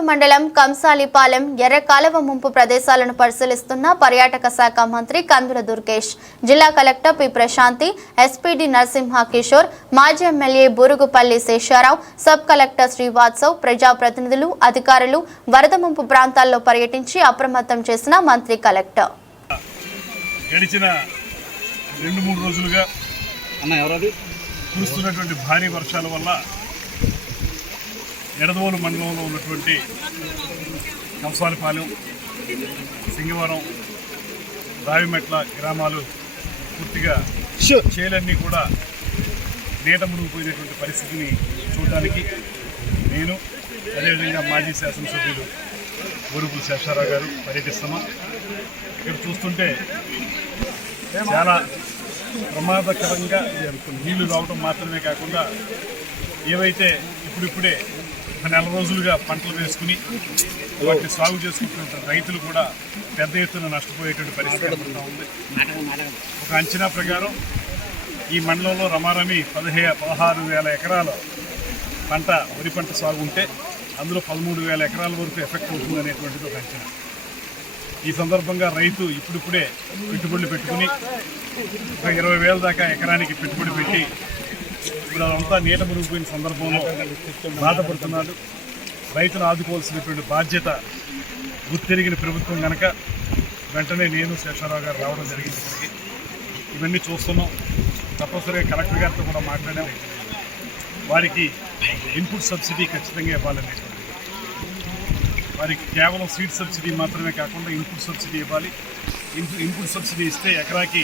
ఎడదవోలు మండలం కంసాలిపాలెం ఎర్ర కాలువ ముంపు ప్రదేశాలను పరిశీలిస్తున్న పర్యాటక శాఖ మంత్రి కందుల దుర్గేష్ జిల్లా collector P Prashanti SP D Narasimha Kishore మాజీ MLA Burugupalli Sesharao sub collector Srivatsav ప్రజాప్రతినిధులు అధికారులు వరద ముంపు ప్రాంతాల్లో పర్యటించి అప్రమత్తం చేసిన మంత్రి కలెక్టర్. గడిచిన రెండు మూడు రోజులుగా అన్న ఎవరది? కురుస్తున్నటువంటి భారీ వర్షాల వల్ల ఎడదవోలు మండలంలో ఉన్నటువంటి కంసాలపాలెం సింగవరం రావిమెట్ల గ్రామాలు పూర్తిగా చేలన్నీ కూడా నీట మునిగిపోయినటువంటి పరిస్థితిని చూడడానికి నేను అదేవిధంగా మాజీ శాసనసభ్యులు ఊరుపుల శేషారావు గారు పర్యటిస్తున్నాం. ఇక్కడ చూస్తుంటే చాలా ప్రమాదకరంగా నీళ్ళు రావడం మాత్రమే కాకుండా ఏవైతే ఇప్పుడిప్పుడే నెల రోజులుగా పంటలు వేసుకుని వాటిని సాగు చేసుకుంటున్న రైతులు కూడా పెద్ద ఎత్తున నష్టపోయేటువంటి పరిస్థితి ఉంది. ఒక అంచనా ప్రకారం ఈ మండలంలో రమారమి పదిహే పదహారు వేల ఎకరాల పంట వరి పంట సాగు ఉంటే అందులో పదమూడు వేల ఎకరాల వరకు ఎఫెక్ట్ అవుతుంది అనేటువంటిది ఒక అంచనా. ఈ సందర్భంగా రైతు ఇప్పుడిప్పుడే పెట్టుబడులు పెట్టుకుని ఒక ఇరవై వేల దాకా ఎకరానికి పెట్టుబడి పెట్టి ఇప్పుడు అంతా నీట మునిగిపోయిన సందర్భంలో బాధపడుతున్నాడు. రైతును ఆదుకోవాల్సినటువంటి బాధ్యత గుర్తెరిగిన ప్రభుత్వం కనుక వెంటనే నేను శేషారావు గారు రావడం జరిగింది ఇవన్నీ చూస్తున్నాం. తప్పనిసరిగా కలెక్టర్ గారితో కూడా మాట్లాడాం. వారికి ఇన్పుట్ సబ్సిడీ ఖచ్చితంగా ఇవ్వాలని. వారికి కేవలం సీడ్ సబ్సిడీ మాత్రమే కాకుండా ఇన్పుట్ సబ్సిడీ ఇవ్వాలి. ఇన్పుట్ సబ్సిడీ ఇస్తే ఎకరాకి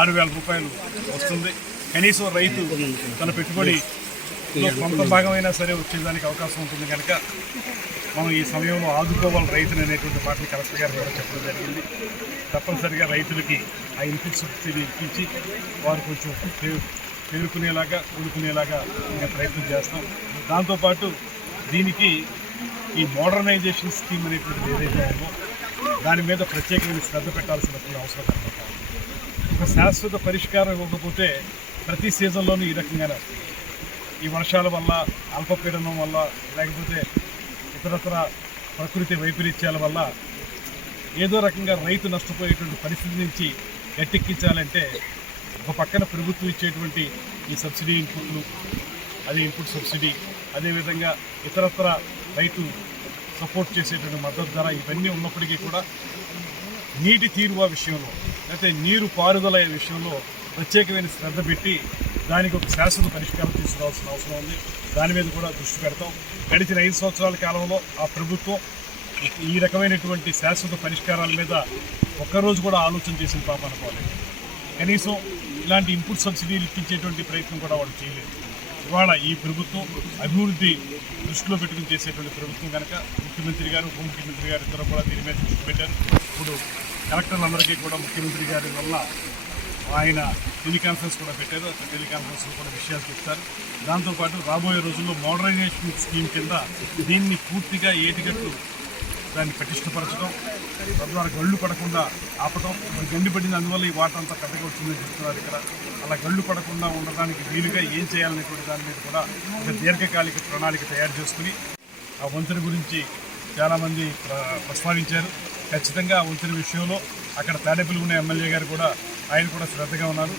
ఆరు వేల రూపాయలు వస్తుంది. కనీసం రైతు తన పెట్టుబడి కొంత భాగమైనా సరే వచ్చేదానికి అవకాశం ఉంటుంది కనుక మనం ఈ సమయంలో ఆదుకోవాలి రైతుని అనేటువంటి మాటలు కలెక్టర్ గారు కూడా చెప్పడం జరిగింది. తప్పనిసరిగా రైతులకి ఆ ఇన్పుట్ సబ్సిడీ ఇప్పించి వారు కొంచెం తేరుకునేలాగా కూడుకునేలాగా ఇంకా ప్రయత్నం చేస్తాం. దాంతోపాటు దీనికి ఈ మోడర్నైజేషన్ స్కీమ్ అనేటువంటిది ఏదైతే ఉందో దాని మీద ప్రత్యేకమైన శ్రద్ధ పెట్టాల్సినటువంటి అవసరం కనబడతాం ఒక శాశ్వత పరిష్కారం ఇవ్వకపోతే ప్రతి సీజన్లోనూ ఈ రకంగానే. వస్తుంది ఈ వర్షాల వల్ల అల్పపీడనం వల్ల లేకపోతే ఇతరత్ర ప్రకృతి వైపరీత్యాల వల్ల ఏదో రకంగా రైతు నష్టపోయేటువంటి పరిస్థితి నుంచి గట్టెక్కించాలంటే ఒక పక్కన ప్రభుత్వం ఇచ్చేటువంటి ఈ సబ్సిడీ ఇన్పుట్లు అదే ఇన్పుట్ సబ్సిడీ అదేవిధంగా ఇతరత్ర రైతు సపోర్ట్ చేసేటువంటి మద్దతు ధర ఇవన్నీ ఉన్నప్పటికీ కూడా నీటి తీరువ విషయంలో లేకపోతే నీరు పారుదల విషయంలో ప్రత్యేకమైన శ్రద్ధ పెట్టి దానికి ఒక శాశ్వత పరిష్కారం తీసుకురావాల్సిన అవసరం ఉంది. దాని మీద కూడా దృష్టి పెడతాం. గడిచిన ఐదు సంవత్సరాల కాలంలో ఆ ప్రభుత్వం ఈ రకమైనటువంటి శాశ్వత పరిష్కారాల మీద ఒక్కరోజు కూడా ఆలోచన చేసిన పాప అనుకోలేదు కనీసం ఇలాంటి ఇన్పుట్ సబ్సిడీలు ఇప్పించేటువంటి ప్రయత్నం కూడా వాళ్ళు చేయలేదు. ఇవాళ ఈ ప్రభుత్వం అభివృద్ధి దృష్టిలో పెట్టుకుని చేసేటువంటి ప్రభుత్వం కనుక ముఖ్యమంత్రి గారు ఉప ముఖ్యమంత్రి గారు ఇద్దరు కూడా దీని మీద దృష్టి పెట్టారు. ఇప్పుడు కలెక్టర్లందరికీ కూడా ముఖ్యమంత్రి గారి వల్ల ఆయన టెలికాన్ఫరెన్స్ కూడా పెట్టారు. అక్కడ టెలికాన్ఫరెన్స్లో కూడా విషయాలు చెప్తారు. దాంతోపాటు రాబోయే రోజుల్లో మోడర్నైజేషన్ స్కీమ్ కింద దీన్ని పూర్తిగా ఏటిగట్టు దాన్ని పటిష్టపరచడం తద్వారా గళ్ళు పడకుండా ఆపటం గండి పడింది అందువల్ల ఈ వాటర్ అంతా పెద్దగా వచ్చిందని చెప్తున్నారు ఇక్కడ. అలా గళ్ళు పడకుండా ఉండడానికి వీలుగా ఏం చేయాలనేటువంటి దాని మీద కూడా ఒక దీర్ఘకాలిక ప్రణాళిక తయారు చేసుకుని ఆ వంతెన గురించి చాలామంది ప్ర- ప్రస్తావించారు. ఖచ్చితంగా ఆ వంతెన విషయంలో అక్కడ తాడేపల్లి ఉన్న ఎమ్మెల్యే గారు కూడా ఆయన కూడా శ్రద్ధగా ఉన్నారు.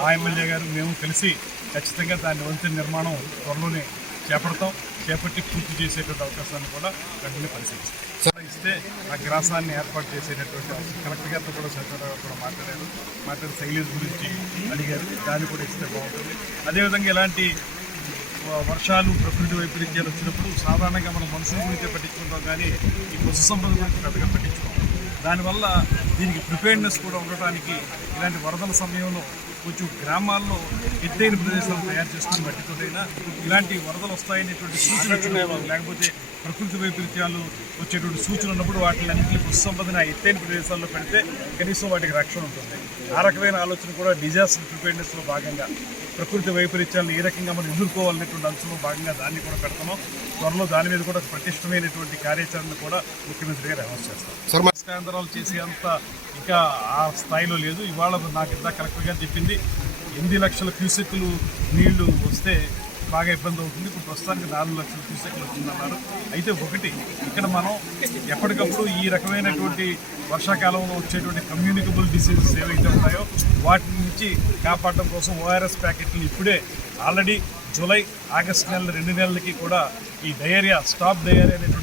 ఆ ఎమ్మెల్యే గారు మేము కలిసి ఖచ్చితంగా దాని వంతెన నిర్మాణం త్వరలోనే చేపడతాం. చేపట్టి పూర్తి చేసేటువంటి అవకాశాన్ని కూడా వెంటనే పరిశీలిస్తాం. ఇస్తే ఆ గ్రాసాన్ని ఏర్పాటు చేసేటటువంటి కలెక్టర్ గారితో కూడా సత్యనారాయణ కూడా మాట్లాడారు. మాట్లాడి శైలేజ్ గురించి అడిగారు. దాన్ని కూడా ఇస్తే బాగుంటుంది. అదేవిధంగా ఇలాంటి వ- వర్షాలు ప్రకృతి వైపరీత్యాలు వచ్చినప్పుడు సాధారణంగా మనం మనుషుల గురించే పట్టించుకుంటాం కానీ ఈ పశు సంపద గురించి పెద్దగా పట్టించుకోవాలి దానివల్ల దీనికి ప్రిపేర్నెస్ కూడా ఉండటానికి ఇలాంటి వరదల సమయంలో కొంచెం గ్రామాల్లో ఎత్తైన ప్రదేశాలు తయారు చేసుకుని మట్టితోటైనా ఇలాంటి వరదలు వస్తాయనేటువంటి సూచన లేకపోతే ప్రకృతి వైపరీత్యాలు వచ్చేటువంటి సూచన ఉన్నప్పుడు వాటిని అన్నింటినీ పశు ఆ ఎత్తైన ప్రదేశాల్లో పెడితే కనీసం వాటికి రక్షణ ఉంటుంది. ఆ రకమైన ఆలోచన కూడా డిజాస్టర్ ప్రిపేర్నెస్లో భాగంగా ప్రకృతి వైపరీత్యాలను ఏ రకంగా మనం ఎదుర్కోవాలనేటువంటి అంశంలో భాగంగా దాన్ని కూడా పెడతాము. త్వరలో దాని మీద కూడా ప్రతిష్టమైనటువంటి కార్యాచరణ కూడా ముఖ్యమంత్రి గారు అనౌన్స్ చేస్తారు. సార్ కేంద్రాలు చేసే అంత ఇంకా ఆ స్థాయిలో లేదు. ఇవాళ నాకు ఇంత కలెక్టర్ గారు చెప్పింది ఎనిమిది లక్షల క్యూసెక్లు నీళ్ళు వస్తే బాగా ఇబ్బంది అవుతుంది. ఇప్పుడు ప్రస్తుతానికి నాలుగు లక్షల క్యూసెక్లు వచ్చిందన్నారు అయితే ఒకటి ఇక్కడ మనం ఎప్పటికప్పుడు ఈ రకమైనటువంటి వర్షాకాలంలో వచ్చేటువంటి కమ్యూనికబుల్ డిసీజెస్ ఏవైతే ఉన్నాయో వాటి నుంచి కాపాడటం కోసం ఓఆర్ఎస్ ప్యాకెట్లు ఇప్పుడే ఆల్రెడీ జూలై ఆగస్ట్ నెల రెండు నెలలకి కూడా ఈ డయేరియా స్టాప్ డయేరియా అనేటువంటి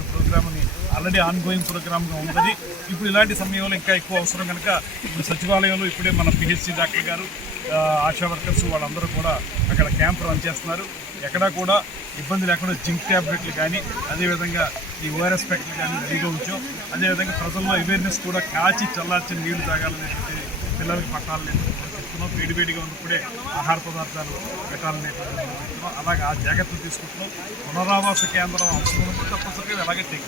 ఆల్రెడీ ఆన్గోయింగ్ ప్రోగ్రామ్గా ఉన్నది ఇప్పుడు ఇలాంటి సమయంలో ఇంకా ఎక్కువ అవసరం కనుక ఇప్పుడు సచివాలయంలో ఇప్పుడే మన పిహెచ్సి డాక్టర్ గారు ఆశా వర్కర్స్ వాళ్ళందరూ కూడా అక్కడ క్యాంప్ రన్ చేస్తున్నారు. ఎక్కడా కూడా ఇబ్బంది లేకుండా జింక్ ట్యాబ్లెట్లు కానీ అదేవిధంగా ఈ ఓఆర్ఎస్ ప్యాకెట్లు కానీ రెడీగా ఉంచాం. అదేవిధంగా ప్రజల్లో అవేర్నెస్ కూడా కాచి చల్లార్చిన నీళ్ళు తాగాలనేటువంటి పిల్లలకి పట్టాలనేటువంటి చెప్తున్నాం. వేడివేడిగా ఉన్నప్పుడే ఆహార పదార్థాలు పెట్టాలనేటువంటి చెప్తున్నాం. అలాగే ఆ జాగ్రత్తలు తీసుకుంటున్నాం. పునరావాస కేంద్రం అవసరం తప్పనిసరిగా అలాగే టేక్